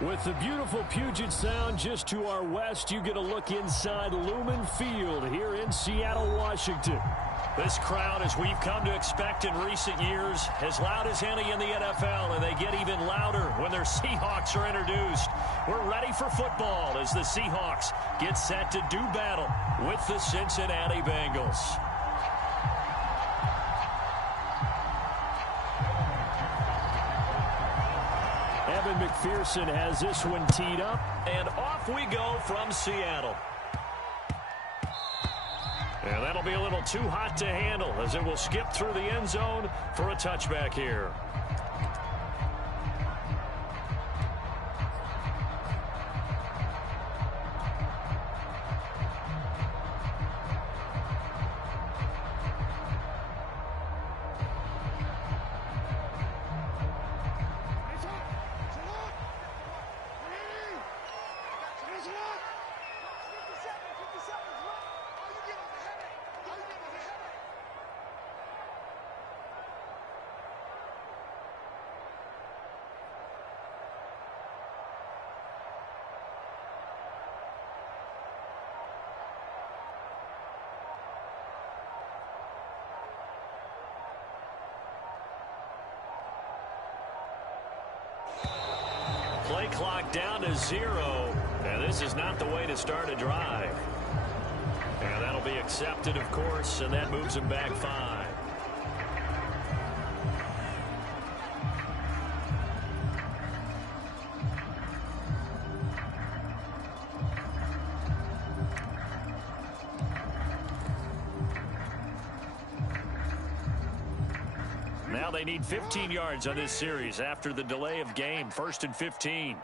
With the beautiful Puget Sound just to our west, you get a look inside Lumen Field here in Seattle, Washington. This crowd, as we've come to expect in recent years, as loud as any in the NFL, and they get even louder when their Seahawks are introduced. We're ready for football as the Seahawks get set to do battle with the Cincinnati Bengals. Evan McPherson has this one teed up, and off we go from Seattle. And that'll be a little too hot to handle as it will skip through the end zone for a touchback here. Play clock down to 0, and this is not the way to start a drive. And that'll be accepted, of course, and that moves him back 5. Now they need 15 yards on this series after the delay of game. 1st and 15.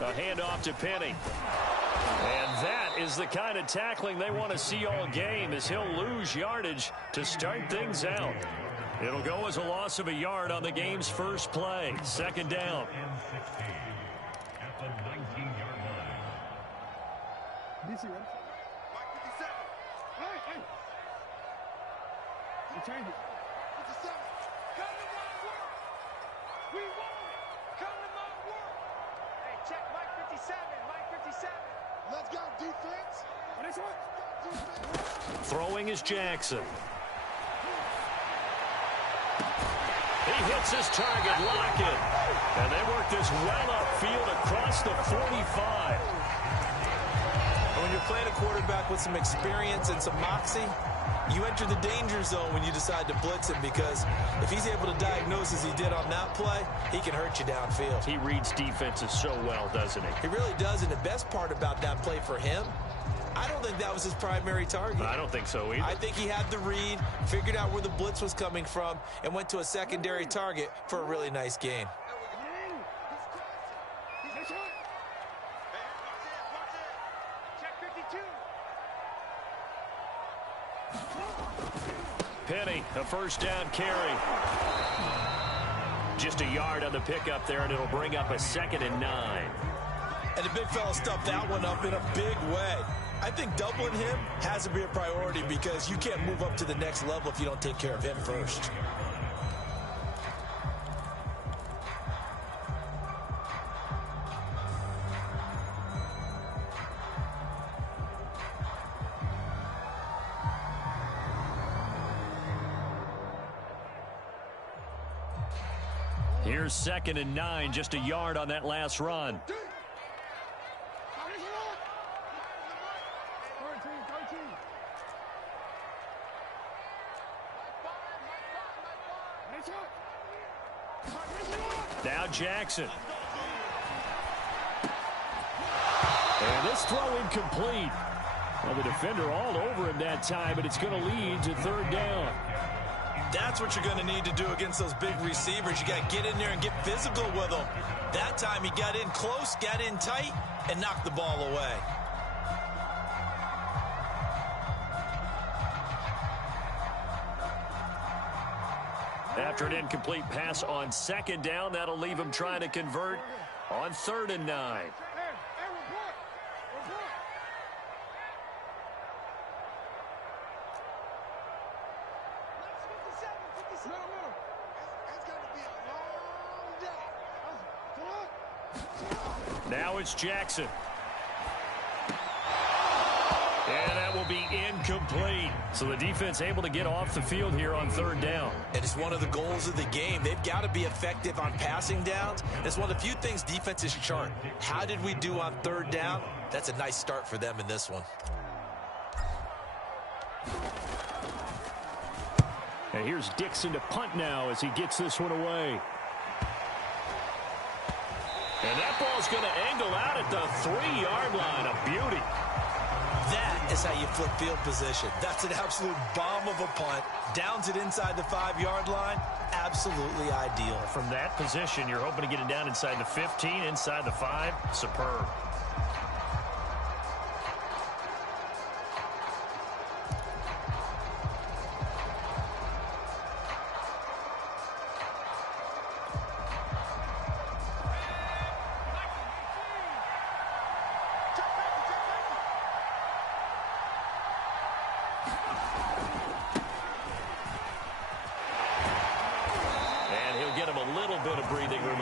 A handoff to Penny. And that is the kind of tackling they want to see all game, as he'll lose yardage to start things out. It'll go as a loss of a yard on the game's first play. 2nd down. At the 19-yard line. DC, right? Mike 57. Hey! You change it. 57. Come to my work. We want it. Come to my work. Hey, check Mike 57. Mike 57. Let's go, defense. That's right. Throwing is Jackson. He hits his target, Lockett. And they work this well upfield across the 45. When you're playing a quarterback with some experience and some moxie, you enter the danger zone when you decide to blitz him, because if he's able to diagnose as he did on that play, he can hurt you downfield. He reads defenses so well, doesn't he? He really does, and the best part about that play for him, I don't think that was his primary target. I don't think so either. I think he had the read, figured out where the blitz was coming from, and went to a secondary target for a really nice gain. Penny, a 1st down carry. Just a yard on the pickup there, and it'll bring up a 2nd and 9. And the big fella stuffed that one up in a big way. I think doubling him has to be a priority, because you can't move up to the next level if you don't take care of him first. Here's 2nd and 9, just a yard on that last run. Now Jackson. And this throw incomplete. Well, the defender all over him that time, but it's going to lead to 3rd down. That's what you're going to need to do against those big receivers. You got to get in there and get physical with them. That time he got in close, got in tight, and knocked the ball away. After an incomplete pass on 2nd down, that'll leave him trying to convert on 3rd and 9. Now it's Jackson. And that will be incomplete. So the defense able to get off the field here on third down. And it's one of the goals of the game. They've got to be effective on passing downs. It's one of the few things defenses chart. How did we do on third down? That's a nice start for them in this one. And here's Dixon to punt now as he gets this one away. And that ball's going to angle out at the 3-yard line. A beauty. That is how you flip field position. That's an absolute bomb of a punt. Downs it inside the 5-yard line. Absolutely ideal. From that position, you're hoping to get it down inside the 15, inside the 5. Superb.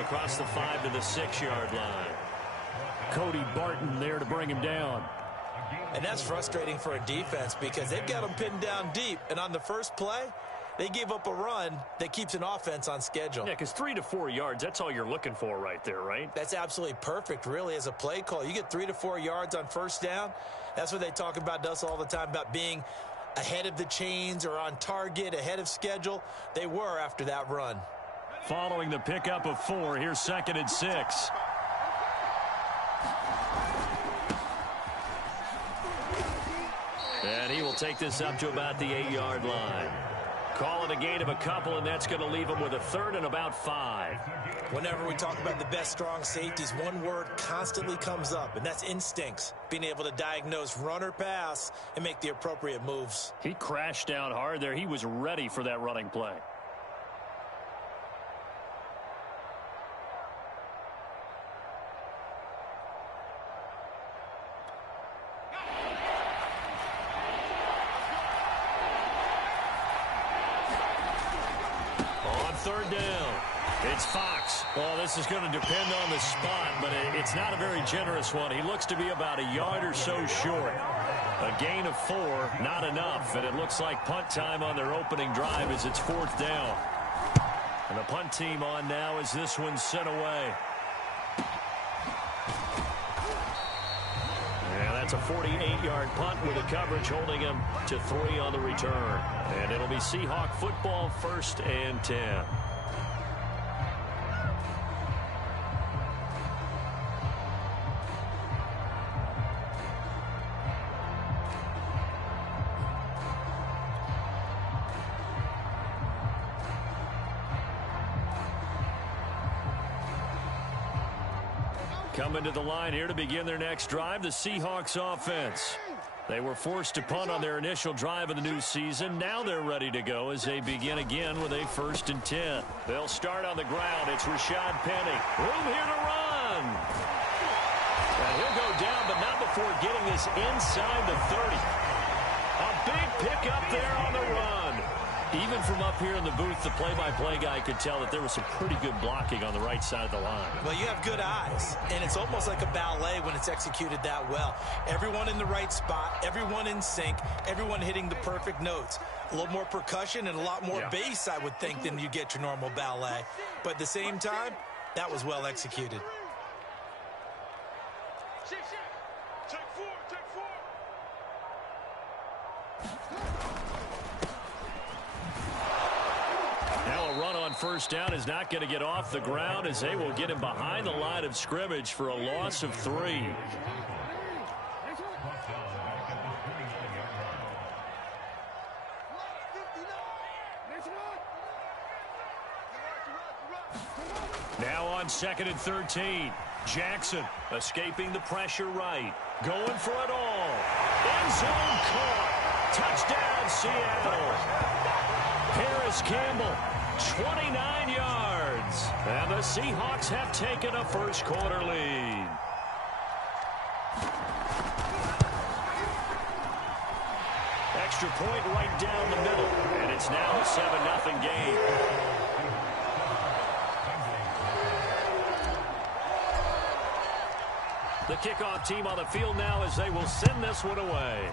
Across the 5 to the 6-yard line. Cody Barton there to bring him down. And that's frustrating for a defense because they've got him pinned down deep. And on the first play, they gave up a run that keeps an offense on schedule. Yeah, because 3 to 4 yards, that's all you're looking for right there, right? That's absolutely perfect, really, as a play call. You get 3 to 4 yards on first down. That's what they talk about us all the time, about being ahead of the chains or on target, ahead of schedule. They were after that run. Following the pickup of 4, here's 2nd and 6. And he will take this up to about the 8-yard line. Call it a gain of a couple, and that's going to leave him with a 3rd and about 5. Whenever we talk about the best strong safeties, one word constantly comes up, and that's instincts. Being able to diagnose run or pass and make the appropriate moves. He crashed down hard there. He was ready for that running play. Third down. It's Fox. Well, this is going to depend on the spot, but it's not a very generous one. He looks to be about a yard or so short. A gain of 4, not enough, and it looks like punt time on their opening drive as it's 4th down. And the punt team on now as this one's sent away. Yeah, that's a 48-yard punt with a coverage holding him to 3 on the return. And it'll be Seahawk football, 1st and 10. Coming to the line here to begin their next drive, the Seahawks offense. They were forced to punt on their initial drive of the new season. Now they're ready to go as they begin again with a 1st and 10. They'll start on the ground. It's Rashad Penny. Room here to run. And he'll go down, but not before getting this inside the 30. A big pickup there on the run. Even from up here in the booth, the play-by-play guy could tell that there was some pretty good blocking on the right side of the line. Well, you have good eyes, and it's almost like a ballet when it's executed that well. Everyone in the right spot, everyone in sync, everyone hitting the perfect notes. A little more percussion and a lot more bass, I would think, than you get your normal ballet. But at the same time, that was well executed. Take 4, take 4. Now a run on 1st down is not going to get off the ground as they will get him behind the line of scrimmage for a loss of 3. Now on 2nd and 13. Jackson escaping the pressure right. Going for it all. End zone caught. Touchdown, Seattle. Harris Campbell, 29 yards. And the Seahawks have taken a first quarter lead. Extra point right down the middle. And it's now a 7-0 game. The kickoff team on the field now as they will send this one away.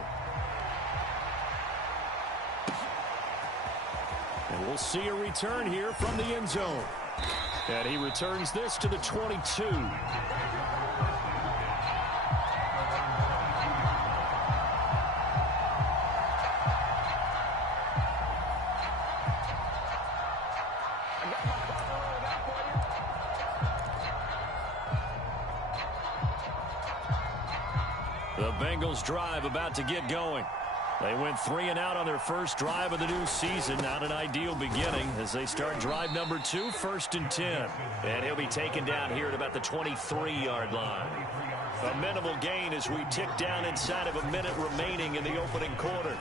And we'll see a return here from the end zone. And he returns this to the 22. The Bengals drive about to get going. They went 3 and out on their first drive of the new season. Not an ideal beginning as they start drive number 2, 1st and 10. And he'll be taken down here at about the 23-yard line. A minimal gain as we tick down inside of a minute remaining in the opening quarter.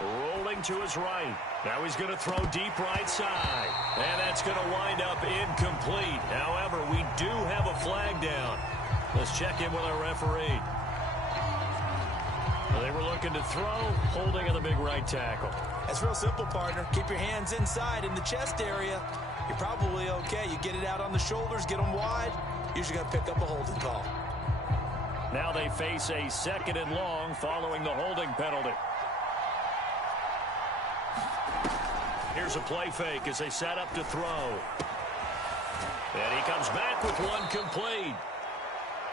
Rolling to his right. Now he's going to throw deep right side. And that's going to wind up incomplete. However, we do have a flag down. Let's check in with our referee. They were looking to throw, holding on the big right tackle. That's real simple, partner. Keep your hands inside in the chest area. You're probably okay. You get it out on the shoulders, get them wide. Usually going to pick up a holding call. Now they face a 2nd and long following the holding penalty. Here's a play fake as they set up to throw. And he comes back with one complete.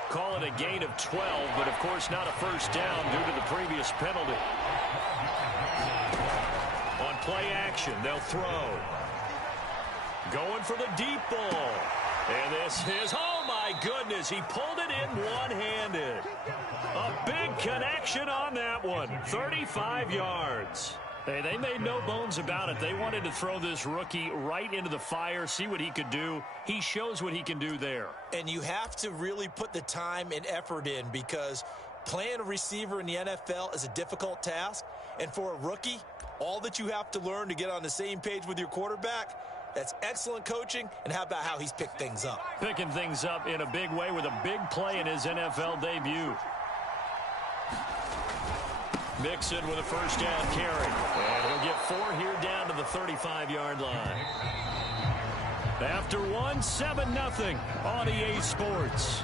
Call it a gain of 12, but of course not a first down due to the previous penalty. On play action, they'll throw. Going for the deep ball. And this is, oh my goodness, he pulled it in one-handed. A big connection on that one, 35 yards. Hey, they made no bones about it. They wanted to throw this rookie right into the fire, see what he could do. He shows what he can do there. And you have to really put the time and effort in because playing a receiver in the NFL is a difficult task. And for a rookie, all that you have to learn to get on the same page with your quarterback, that's excellent coaching. And how about how he's picked things up? Picking things up in a big way with a big play in his NFL debut. Mixon with a first down carry. And he'll get 4 here down to the 35-yard line. After one, 7-0 on EA Sports.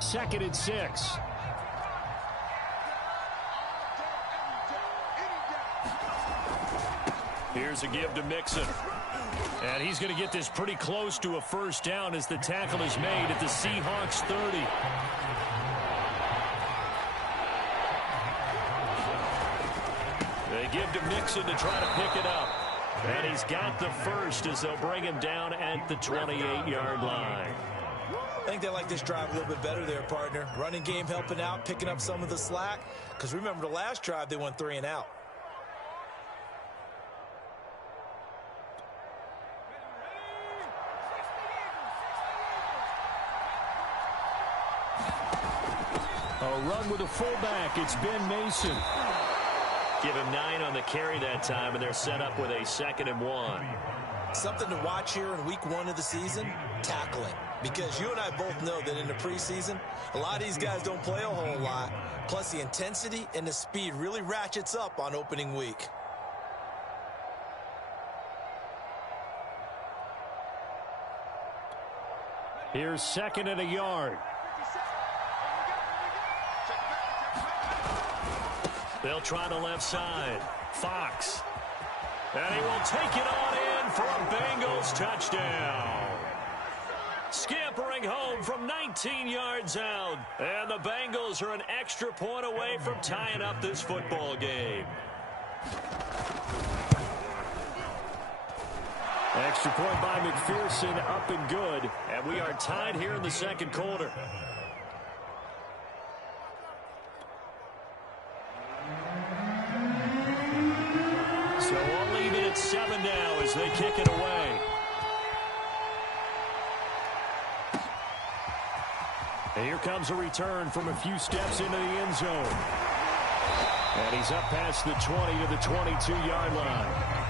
Second and 6. Here's a give to Mixon. And he's going to get this pretty close to a first down as the tackle is made at the Seahawks 30. They give to Mixon to try to pick it up. And he's got the first as they'll bring him down at the 28-yard line. I think they like this drive a little bit better there, partner. Running game helping out, picking up some of the slack. Because remember, the last drive, they went 3 and out. A run with a fullback. It's Ben Mason. Give him 9 on the carry that time, and they're set up with a 2nd and 1. Something to watch here in week 1 of the season, tackling. Because you and I both know that in the preseason, a lot of these guys don't play a whole lot. Plus, the intensity and the speed really ratchets up on opening week. Here's 2nd and a yard. They'll try the left side. Fox. And he will take it on in for a Bengals touchdown. Scampering home from 19 yards out. And the Bengals are an extra point away from tying up this football game. Extra point by McPherson, up and good. And we are tied here in the second quarter. So we'll leave it at 7 now as they kick it away. comes a return from a few steps into the end zone. And he's up past the 20 to the 22-yard line.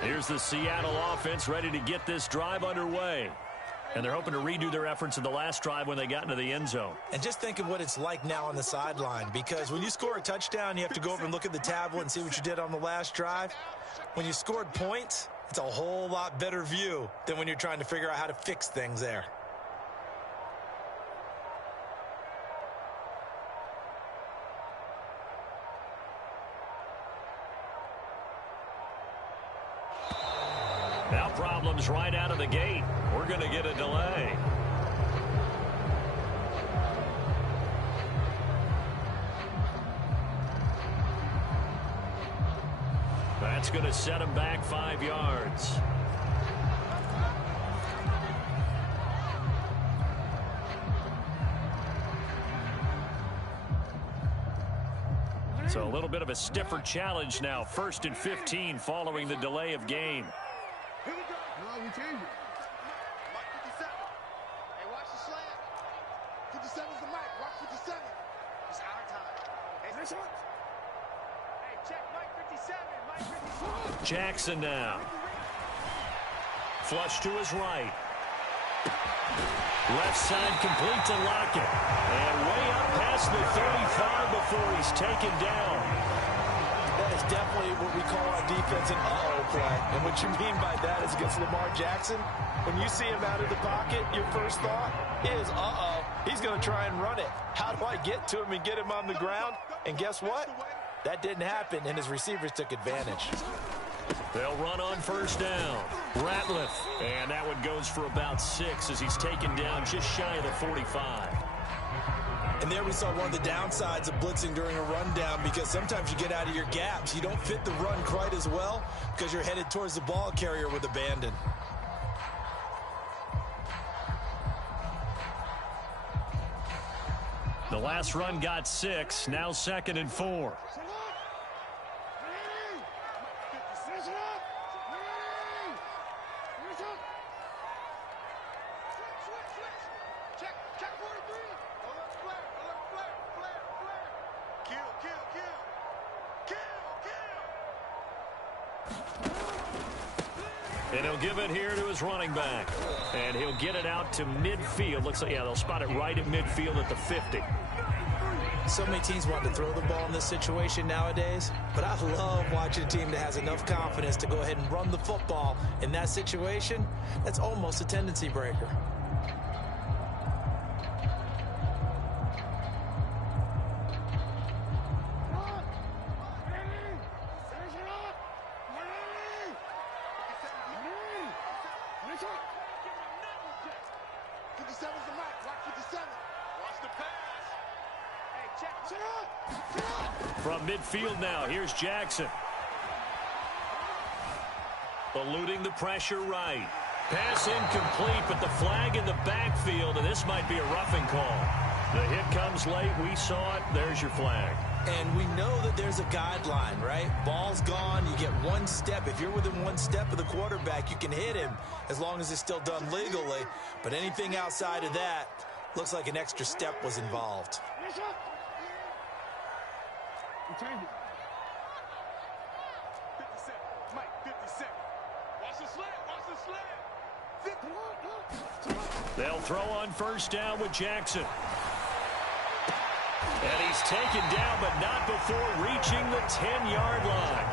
Here's the Seattle offense ready to get this drive underway. And they're hoping to redo their efforts in the last drive when they got into the end zone. And just think of what it's like now on the sideline, because when you score a touchdown, you have to go over and look at the tablet and see what you did on the last drive. When you scored points, it's a whole lot better view than when you're trying to figure out how to fix things there. Now problems right out of the gate. We're going to get a delay. That's going to set him back 5 yards. So a little bit of a stiffer challenge now. 1st and 15 following the delay of game. Here we go. No, we change it. Mike 57. Hey, watch the slant. 57's the mic. Watch 57. It's our time. Hey, check Mike 57. Mike 57. Jackson now. Flush to his right. Left side complete to Lockett. And way up past the 35 before he's taken down. That is definitely what we call on defense an uh-oh play. And what you mean by that is against Lamar Jackson, when you see him out of the pocket, your first thought is, uh-oh, he's going to try and run it. How do I get to him and get him on the ground? And guess what? That didn't happen, and his receivers took advantage. They'll run on 1st down. Ratliff. And that one goes for about 6 as he's taken down just shy of the 45. And there we saw one of the downsides of blitzing during a rundown, because sometimes you get out of your gaps. You don't fit the run quite as well because you're headed towards the ball carrier with abandon. The last run got 6. Now 2nd and 4. And he'll give it here to his running back. And he'll get it out to midfield. Looks like, yeah, they'll spot it right at midfield at the 50. So many teams want to throw the ball in this situation nowadays, but I love watching a team that has enough confidence to go ahead and run the football in that situation. That's almost a tendency breaker. From midfield now, here's Jackson. Eluding the pressure right. Pass incomplete, but the flag in the backfield, and this might be a roughing call. The hit comes late. We saw it. There's your flag. And we know that there's a guideline, right? Ball's gone. You get 1 step. If you're within 1 step of the quarterback, you can hit him as long as it's still done legally. But anything outside of that looks like an extra step was involved. Change it. 57. Mike, 57. Watch the slant. Watch the slant. They'll throw on 1st down with Jackson. And he's taken down, but not before reaching the 10-yard line.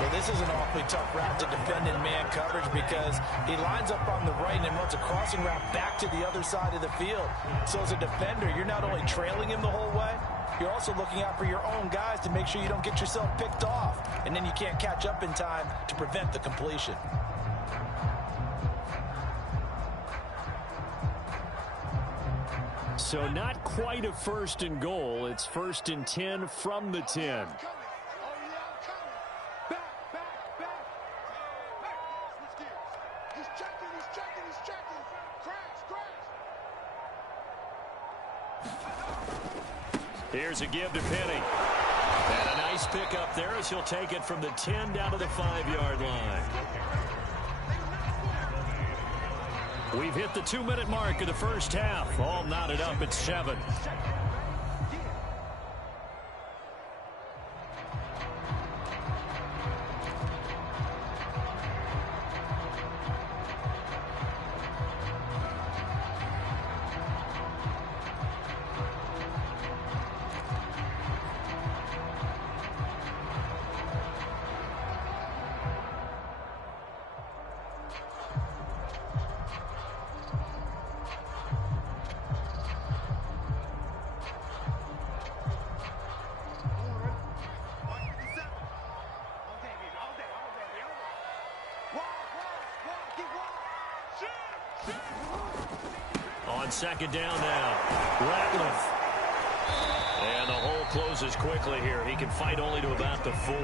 Well, this is an awfully tough route to defend in man coverage, because he lines up on the right and then runs a crossing route back to the other side of the field. So as a defender, you're not only trailing him the whole way, you're also looking out for your own guys to make sure you don't get yourself picked off, and then you can't catch up in time to prevent the completion. So not quite a 1st and goal. It's 1st and 10 from the 10. Oh, yeah, I'm coming. Back. Here's a give to Penny. And a nice pickup there as he'll take it from the 10 down to the 5-yard line. We've hit the 2-minute mark of the first half. All knotted up at 7. On second down now, Ratliff. And the hole closes quickly here. He can fight only to about the 4.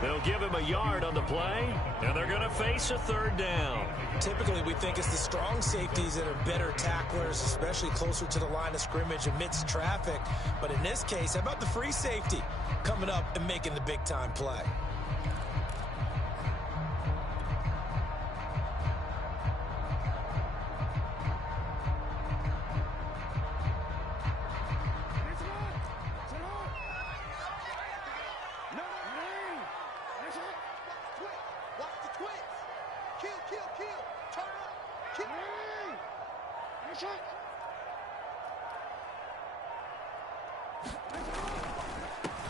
They'll give him a yard on the play, and they're going to face a 3rd down. Typically, we think it's the strong safeties that are better tacklers, especially closer to the line of scrimmage amidst traffic. But in this case, how about the free safety coming up and making the big-time play?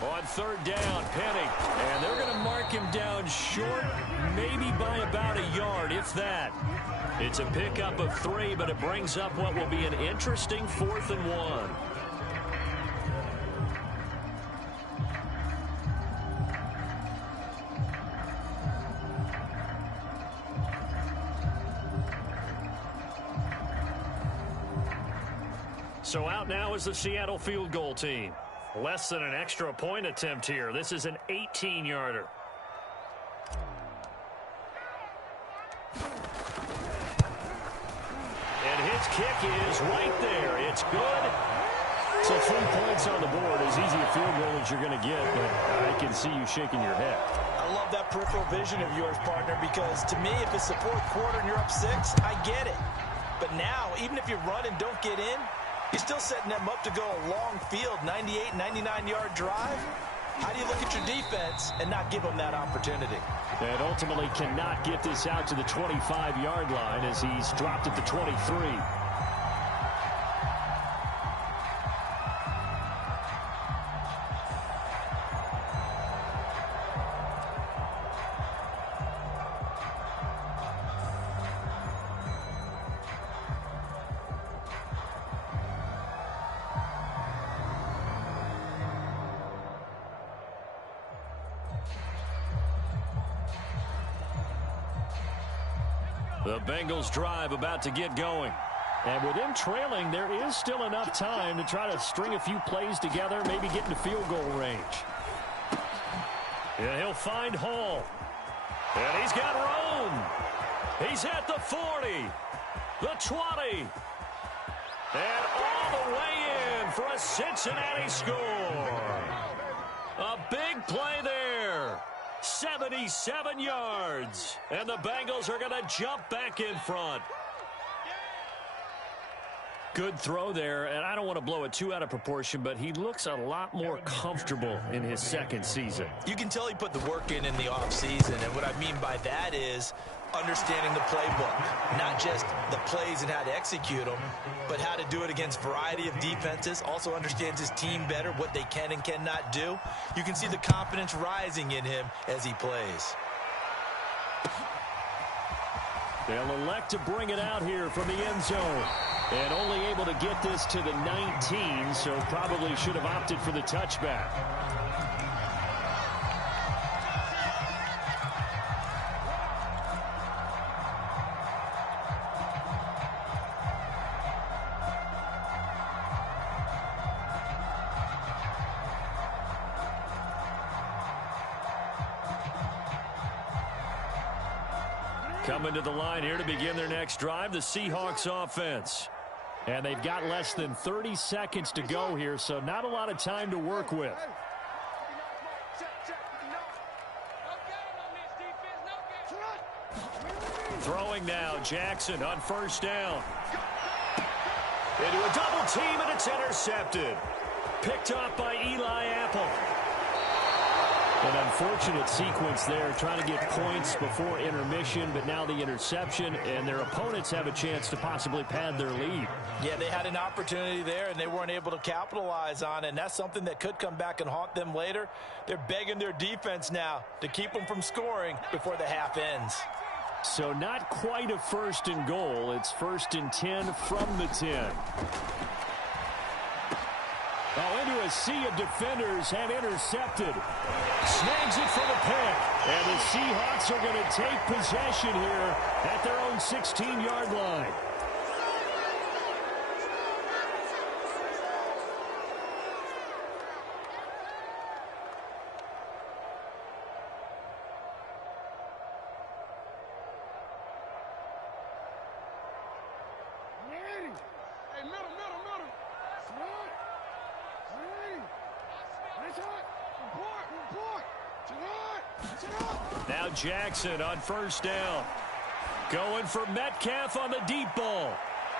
On 3rd down, Penny. And they're going to mark him down short, maybe by about a yard, if that. It's a pickup of 3, but it brings up what will be an interesting 4th and 1. So out now is the Seattle field goal team. Less than an extra point attempt here. This is an 18-yarder. And his kick is right there. It's good. So 3 points on the board. As easy a field goal as you're going to get, but I can see you shaking your head. I love that peripheral vision of yours, partner, because to me, if it's the 4th quarter and you're up 6, I get it. But now, even if you run and don't get in, you're still setting them up to go a long field, 98, 99-yard drive. How do you look at your defense and not give them that opportunity? And ultimately cannot get this out to the 25-yard line as he's dropped at the 23. The Bengals drive about to get going. And with them trailing, there is still enough time to try to string a few plays together, maybe get into field goal range. Yeah, he'll find Hall. And he's got room. He's at the 40, the 20, and all the way in for a Cincinnati score. A big play there. 77 yards. And the Bengals are going to jump back in front. Good throw there, and I don't want to blow it too out of proportion, but he looks a lot more comfortable in his 2nd season. You can tell he put the work in the offseason, and what I mean by that is understanding the playbook, not just the plays and how to execute them, but how to do it against a variety of defenses. Also understands his team better, what they can and cannot do. You can see the confidence rising in him as he plays. They'll elect to bring it out here from the end zone. And only able to get this to the 19, so probably should have opted for the touchback. Coming to the line here to begin their next drive, the Seahawks offense. And they've got less than 30 seconds to go here, so not a lot of time to work with. Throwing now, Jackson on first down. Into a double team, and it's intercepted. Picked up by Eli Apple. An unfortunate sequence there, trying to get points before intermission, but now the interception, and their opponents have a chance to possibly pad their lead. Yeah, they had an opportunity there, and they weren't able to capitalize on it, and that's something that could come back and haunt them later. They're begging their defense now to keep them from scoring before the half ends. So not quite a 1st and goal. It's 1st and 10 from the 10. Oh, into a sea of defenders and intercepted. Snags it for the pick. And the Seahawks are going to take possession here at their own 16-yard line. Now Jackson on first down. Going for Metcalf on the deep ball.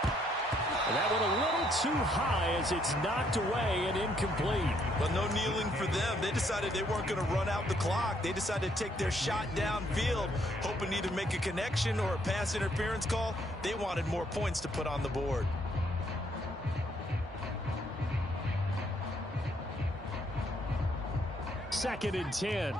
And that went a little too high as it's knocked away and incomplete. But no kneeling for them. They decided they weren't going to run out the clock. They decided to take their shot downfield, hoping to either make a connection or a pass interference call. They wanted more points to put on the board. Second and 10.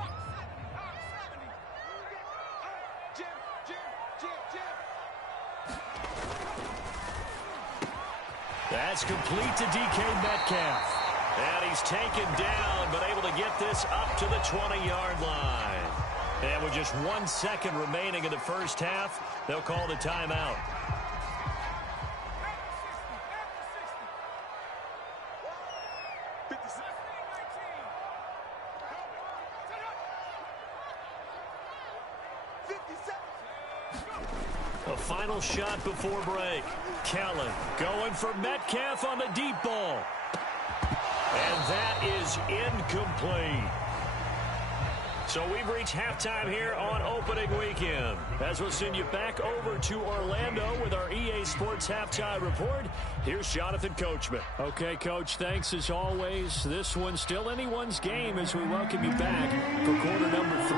That's complete to DK Metcalf. And he's taken down, but able to get this up to the 20-yard line. And with just 1 second remaining in the first half, they'll call the timeout. A final shot before break. Kellen going for Metcalf on the deep ball. And that is incomplete. So we've reached halftime here on opening weekend. As we'll send you back over to Orlando with our EA Sports Halftime Report, here's Jonathan Coachman. Okay, Coach, thanks as always. This one's still anyone's game as we welcome you back for quarter number 3.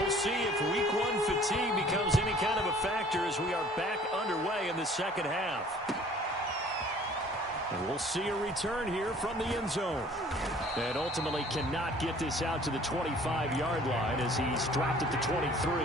We'll see if week 1 fatigue becomes any kind of a factor as we are back underway in the second half. And we'll see a return here from the end zone. And ultimately cannot get this out to the 25-yard line as he's dropped at the 23.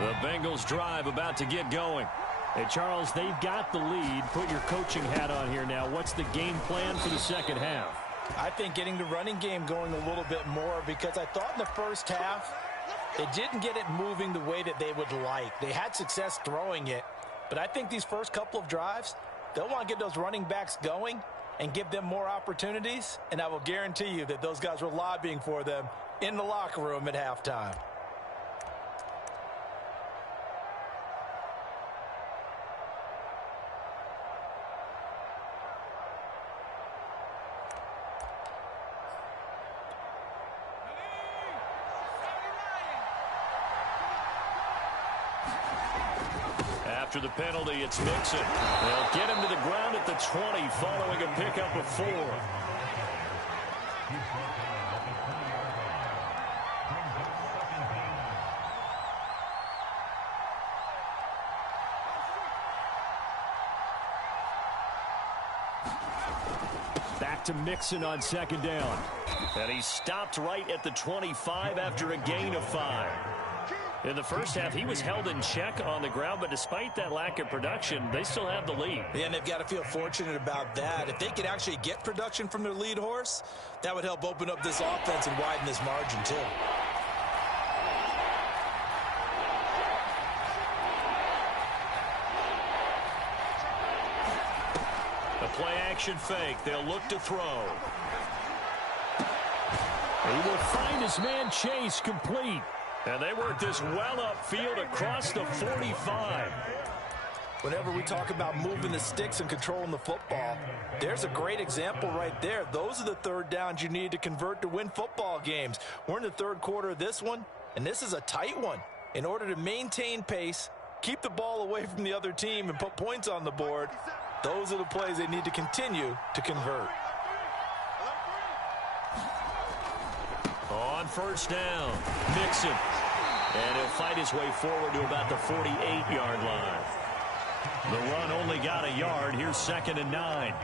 The Bengals drive about to get going. Hey, Charles, they've got the lead. Put your coaching hat on here now. What's the game plan for the second half? I think getting the running game going a little bit more, because I thought in the first half they didn't get it moving the way that they would like. They had success throwing it, but I think these first couple of drives, they'll want to get those running backs going and give them more opportunities, and I will guarantee you that those guys were lobbying for them in the locker room at halftime. After the penalty, it's Mixon. They'll get him to the ground at the 20 following a pickup of 4. Back to Mixon on second down. And he stopped right at the 25 after a gain of 5. In the first half, he was held in check on the ground, but despite that lack of production, they still have the lead. Yeah, and they've got to feel fortunate about that. If they could actually get production from their lead horse, that would help open up this offense and widen this margin too. A play-action fake. They'll look to throw. He will find his man Chase complete. And they work this well upfield across the 45. Whenever we talk about moving the sticks and controlling the football, there's a great example right there. Those are the third downs you need to convert to win football games. We're in the third quarter of this one, and this is a tight one. In order to maintain pace, keep the ball away from the other team, and put points on the board, those are the plays they need to continue to convert. On first down, Mixon. And he'll fight his way forward to about the 48-yard line. The run only got a yard. Here's 2nd and 9.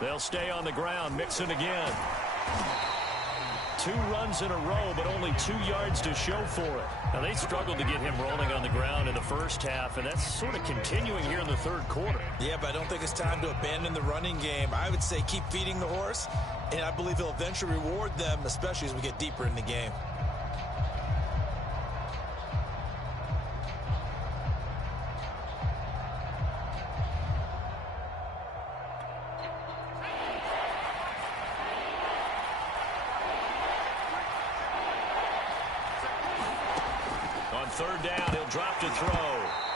They'll stay on the ground. Mixon again. 2 runs in a row, but only 2 yards to show for it. Now, they struggled to get him rolling on the ground in the first half, and that's sort of continuing here in the third quarter. Yeah, but I don't think it's time to abandon the running game. I would say keep feeding the horse, and I believe he'll eventually reward them, especially as we get deeper in the game. Third down, he'll drop to throw.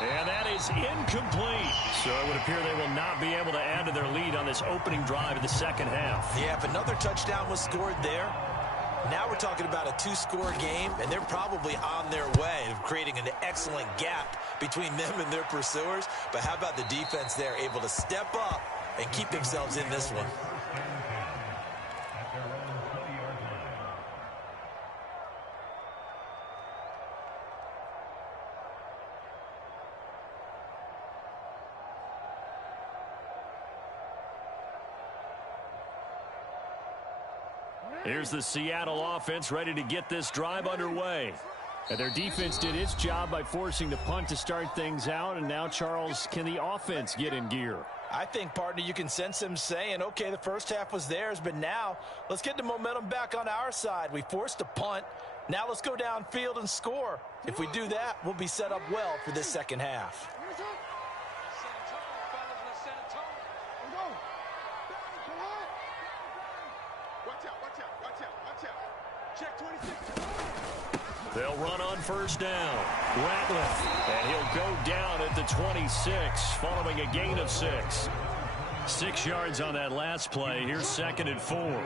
And that is incomplete. So it would appear they will not be able to add to their lead on this opening drive of the second half. Yeah, if another touchdown was scored there, now we're talking about a 2-score game, and they're probably on their way of creating an excellent gap between them and their pursuers. But how about the defense there, able to step up and keep themselves in this one? Here's the Seattle offense ready to get this drive underway. And their defense did its job by forcing the punt to start things out. And now, Charles, can the offense get in gear? I think, partner, you can sense them saying, okay, the first half was theirs, but now let's get the momentum back on our side. We forced a punt. Now let's go downfield and score. If we do that, we'll be set up well for this second half. They'll run on first down. Ratliff, and he'll go down at the 26 following a gain of 6. 6 yards on that last play. Here's 2nd and 4.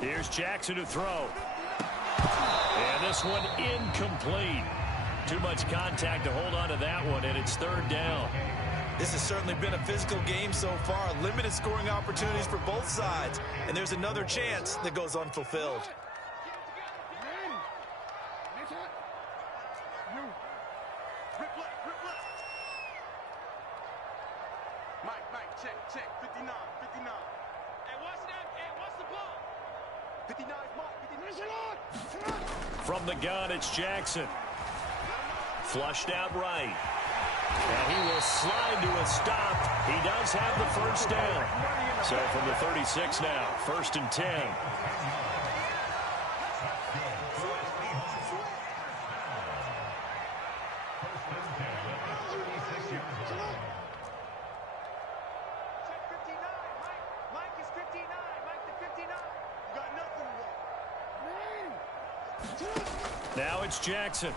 Here's Jackson to throw. And this one incomplete. Too much contact to hold on to that one, and it's 3rd down. This has certainly been a physical game so far. Limited scoring opportunities for both sides. And there's another chance that goes unfulfilled. Mike, check, 59. Hey, what's that? Hey, what's the ball? 59 Mike, 59. From the gun, it's Jackson. Flushed out right. And he will slide to a stop. He does have the first down. So from the 36 now, 1st and 10. Now it's Jackson.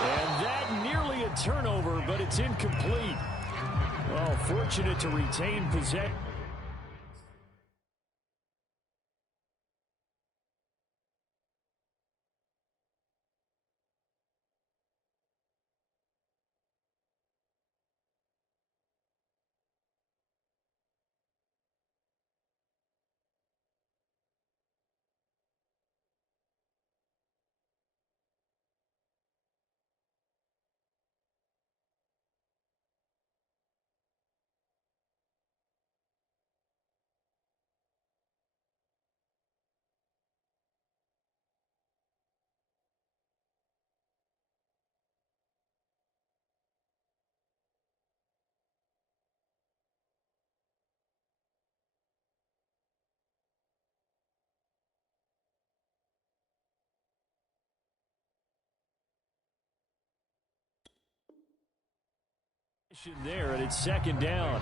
And that nearly a turnover, but it's incomplete. Well, fortunate to retain possession. There, and it's second down.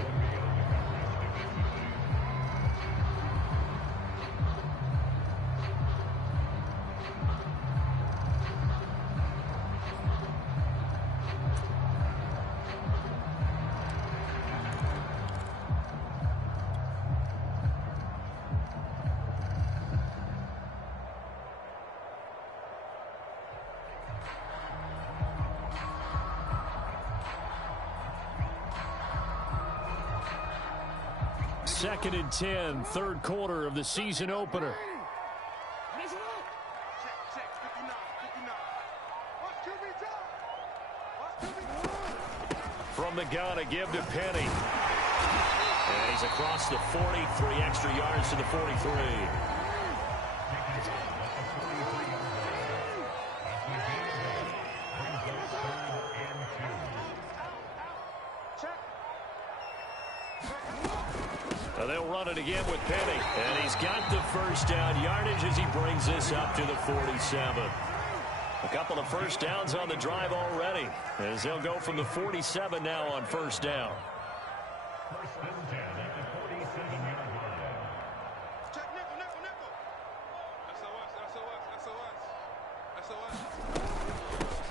Second and 10, third quarter of the season opener. From the gun, a give to Penny. And he's across the 40, 3 extra yards to the 43. They'll run it again with Penny. And he's got the first down yardage as he brings this up to the 47. A couple of first downs on the drive already, as they'll go from the 47 now on first down. First and 10 at the 47-yard line. Check nickel. SOS.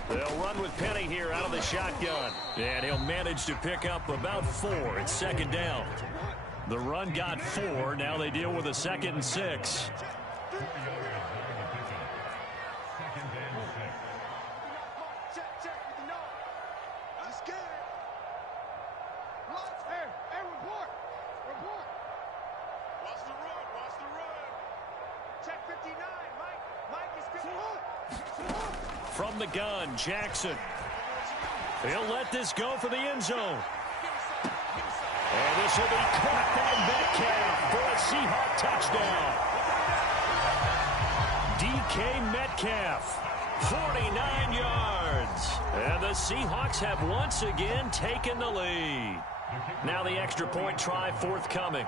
They'll run with Penny here out of the shotgun. And he'll manage to pick up about 4. It's second down. The run got 4. Now they deal with a 2nd and 6. From the gun, Jackson. He'll let this go for the end zone. And this will be caught by Metcalf for a Seahawk touchdown. DK Metcalf, 49 yards. And the Seahawks have once again taken the lead. Now the extra point try forthcoming.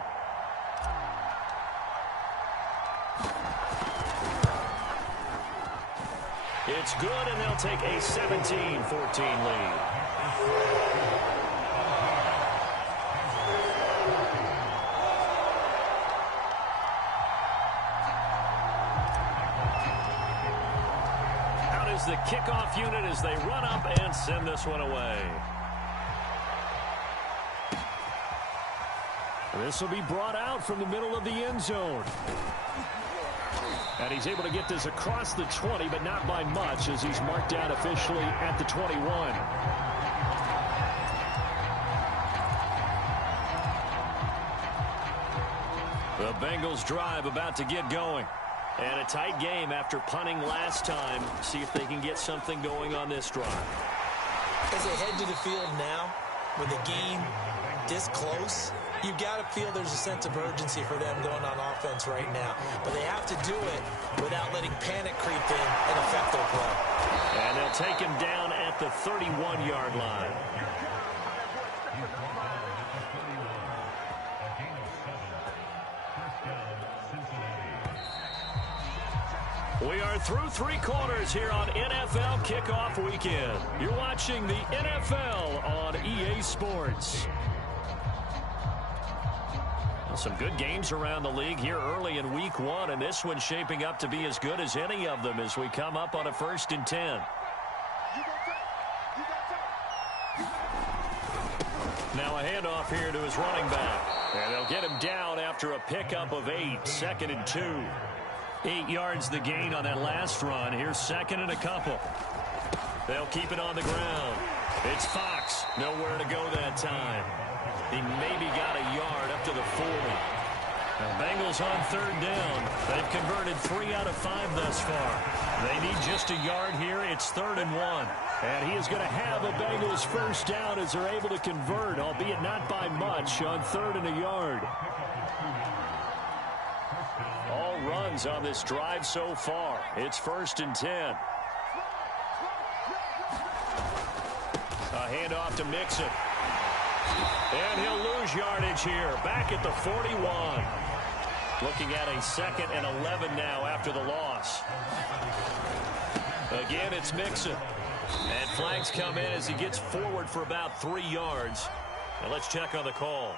It's good, and they'll take a 17-14 lead. Out is the kickoff unit as they run up and send this one away. This will be brought out from the middle of the end zone. And he's able to get this across the 20, but not by much, as he's marked down officially at the 21. The Bengals drive about to get going. And a tight game after punting last time. See if they can get something going on this drive. As they head to the field now, with the game this close, you've got to feel there's a sense of urgency for them going on offense right now. But they have to do it without letting panic creep in and affect their play. And they'll take him down at the 31-yard line. We are through 3 quarters here on NFL Kickoff Weekend. You're watching the NFL on EA Sports. Some good games around the league here early in week 1, and this one's shaping up to be as good as any of them as we come up on a 1st and 10. Now a handoff here to his running back. And they'll get him down after a pickup of 8, 2nd and 2. 8 yards the gain on that last run. Here's 2nd and a couple. They'll keep it on the ground. It's Fox. Nowhere to go that time. He maybe got a yard up to the 40. The Bengals on 3rd down. They've converted 3 out of 5 thus far. They need just a yard here. It's 3rd and 1. And he is going to have a Bengals first down as they're able to convert, albeit not by much, on 3rd and a yard. All runs on this drive so far. It's 1st and 10. A handoff to Mixon. And he'll lose yardage here. Back at the 41. Looking at a 2nd and 11 now after the loss. Again, it's Mixon. And flags come in as he gets forward for about 3 yards. Now let's check on the call.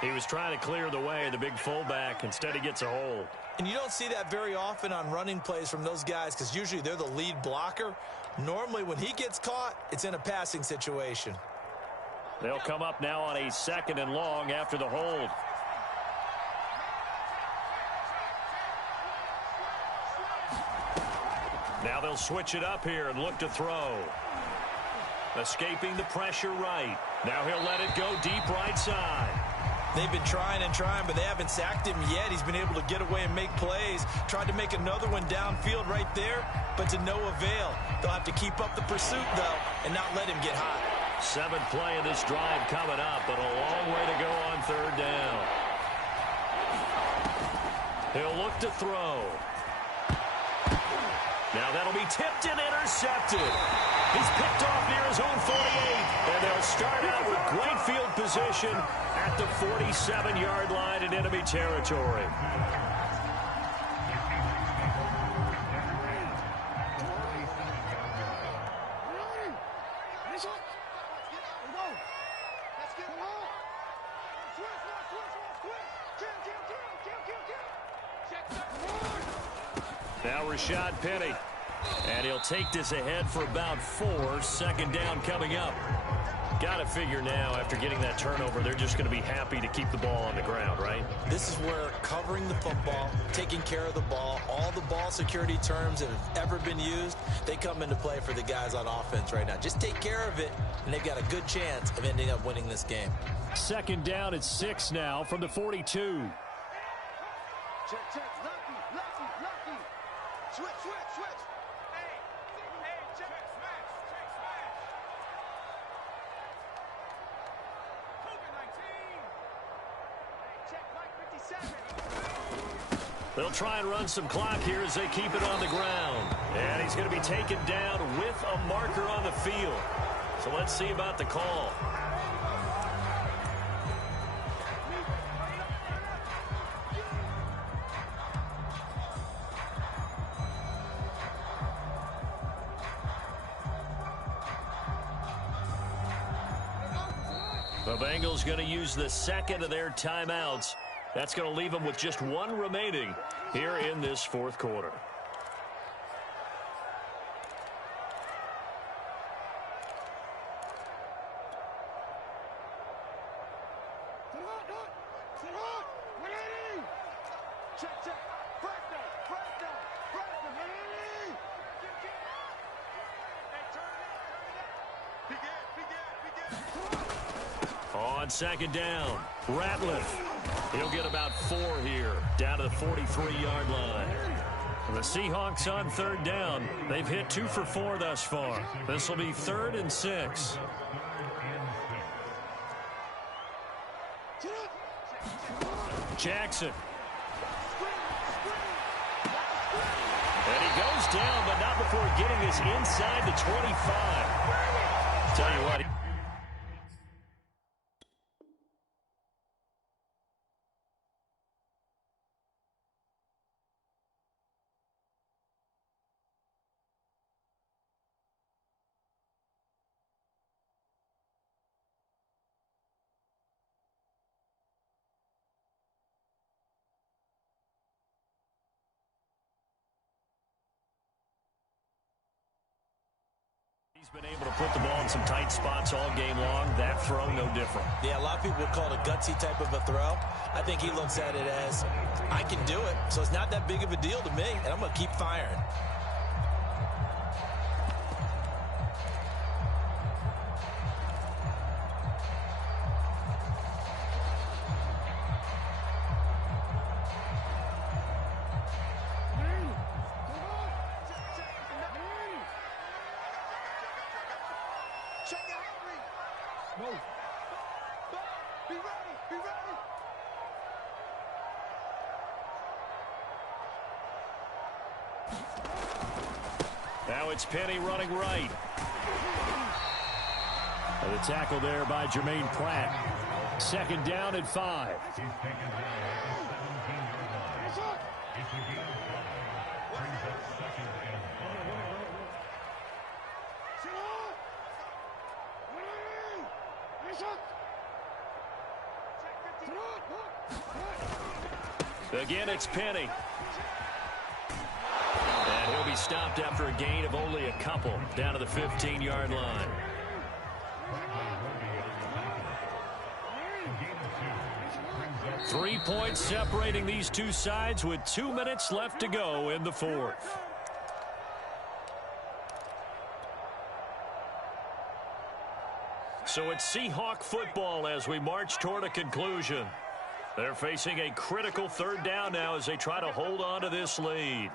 He was trying to clear the way, the big fullback. Instead, he gets a hold. And you don't see that very often on running plays from those guys because usually they're the lead blocker. Normally, when he gets caught, it's in a passing situation. They'll come up now on a 2nd and long after the hold. Now they'll switch it up here and look to throw. Escaping the pressure right. Now he'll let it go deep right side. They've been trying and trying, but they haven't sacked him yet. He's been able to get away and make plays. Tried to make another one downfield right there, but to no avail. They'll have to keep up the pursuit, though, and not let him get hot. 7th play of this drive coming up, but a long way to go on 3rd down. He'll look to throw. Now that'll be tipped and intercepted. He's picked off near his own 48, and they'll start out with great field position at the 47-yard line in enemy territory. Now Rashad Penny. And he'll take this ahead for about 4. 2nd down coming up. Got to figure now, after getting that turnover, they're just going to be happy to keep the ball on the ground, right? This is where covering the football, taking care of the ball, all the ball security terms that have ever been used, they come into play for the guys on offense right now. Just take care of it, and they've got a good chance of ending up winning this game. 2nd down at 6 now from the 42. Check, check. Lucky. Switch. Hey, check, smash. Check, Mike 57. They'll try and run some clock here as they keep it on the ground. And he's going to be taken down with a marker on the field. So let's see about the call. The Bengals going to use the 2nd of their timeouts. That's going to leave them with just 1 remaining here in this 4th quarter. Check. First down. On 2nd down, Ratliff. He'll get about 4 here, down to the 43-yard line. The Seahawks on 3rd down. They've hit 2 for 4 thus far. This will be 3rd and 6. Jackson. And he goes down, but not before getting this inside the 25. Tell you what. He's been able to put the ball in some tight spots all game long. That throw, no different. Yeah, a lot of people would call it a gutsy type of a throw. I think he looks at it as, I can do it, so it's not that big of a deal to me, and I'm going to keep firing. Be ready. Now it's Penny running right. And the tackle there by Jermaine Pratt. 2nd down and 5. Again, it's Penny. And he'll be stopped after a gain of only a couple down to the 15-yard line. Three points separating these two sides with 2 minutes left to go in the fourth. So it's Seahawk football as we march toward a conclusion. They're facing a critical third down now as they try to hold on to this lead.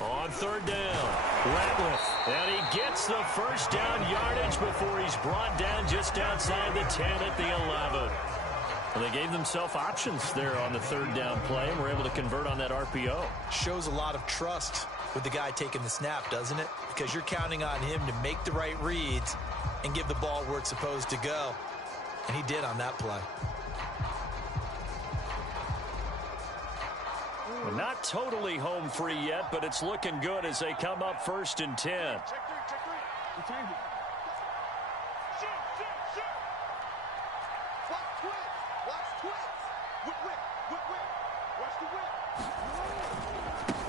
On third down, Ratliff, and he gets the first down yardage before he's brought down just outside the 10 at the 11. Well, they gave themselves options there on the third down play and were able to convert on that RPO. Shows a lot of trust with the guy taking the snap, doesn't it? Because you're counting on him to make the right reads and give the ball where it's supposed to go. And he did on that play. Well, not totally home free yet, but it's looking good as they come up 1st and 10. Check three.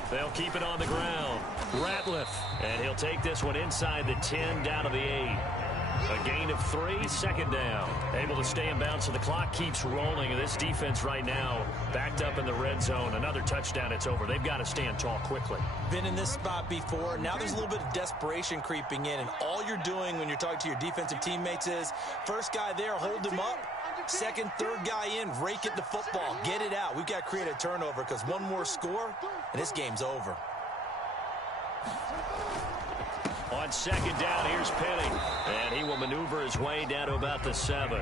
They'll keep it on the ground. Ratliff, and he'll take this one inside the 10 down to the 8. A gain of 3, 2nd down. Able to stay in bounds, so the clock keeps rolling. And this defense right now backed up in the red zone. Another touchdown, it's over. They've got to stand tall quickly. Been in this spot before. Now there's a little bit of desperation creeping in. And all you're doing when you're talking to your defensive teammates is, first guy there, hold him up. Second, third guy in, rake it to football. Get it out. We've got to create a turnover because one more score, and this game's over. On 2nd down, here's Penny. And he will maneuver his way down to about the 7.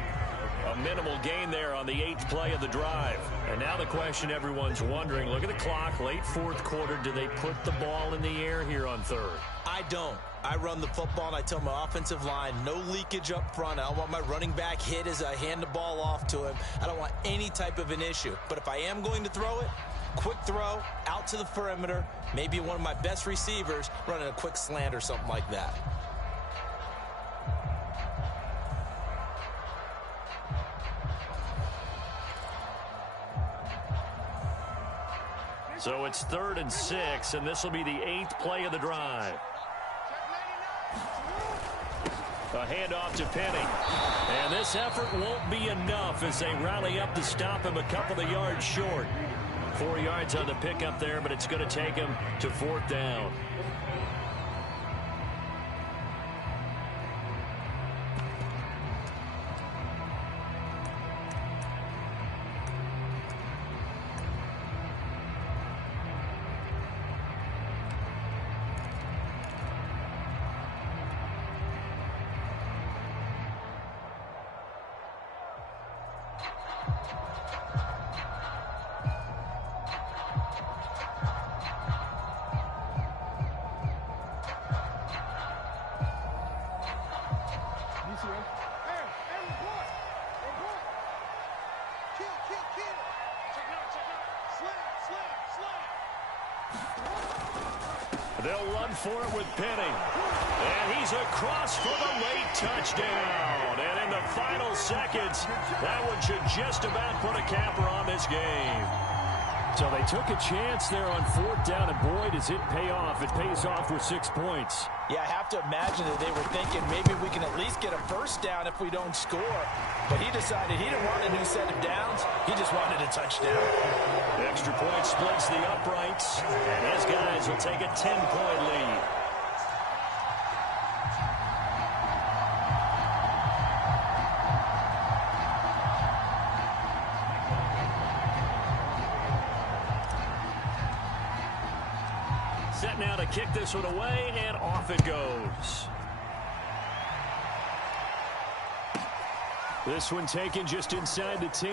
A minimal gain there on the 8th play of the drive. And now the question everyone's wondering, look at the clock, late 4th quarter. Do they put the ball in the air here on 3rd? I don't. I run the football, and I tell my offensive line, no leakage up front. I don't want my running back hit as I hand the ball off to him. I don't want any type of an issue. But if I am going to throw it, quick throw, out to the perimeter, maybe one of my best receivers running a quick slant or something like that. So it's 3rd and 6, and this will be the 8th play of the drive. A handoff to Penny. And this effort won't be enough as they rally up to stop him a couple of yards short. 4 yards on the pickup there, but it's going to take him to 4th down. They'll run for it with Penny. And he's across for the late touchdown. And in the final seconds, that one should just about put a capper on this game. So they took a chance there on 4th down, and boy, does it pay off. It pays off with 6 points. Yeah, I have to imagine that they were thinking maybe we can at least get a first down if we don't score. But he decided he didn't want a new set of downs. He just wanted a touchdown. The extra point splits the uprights, and his guys will take a 10-point lead. Set now to kick this one away, and off it goes. This one taken just inside the 10.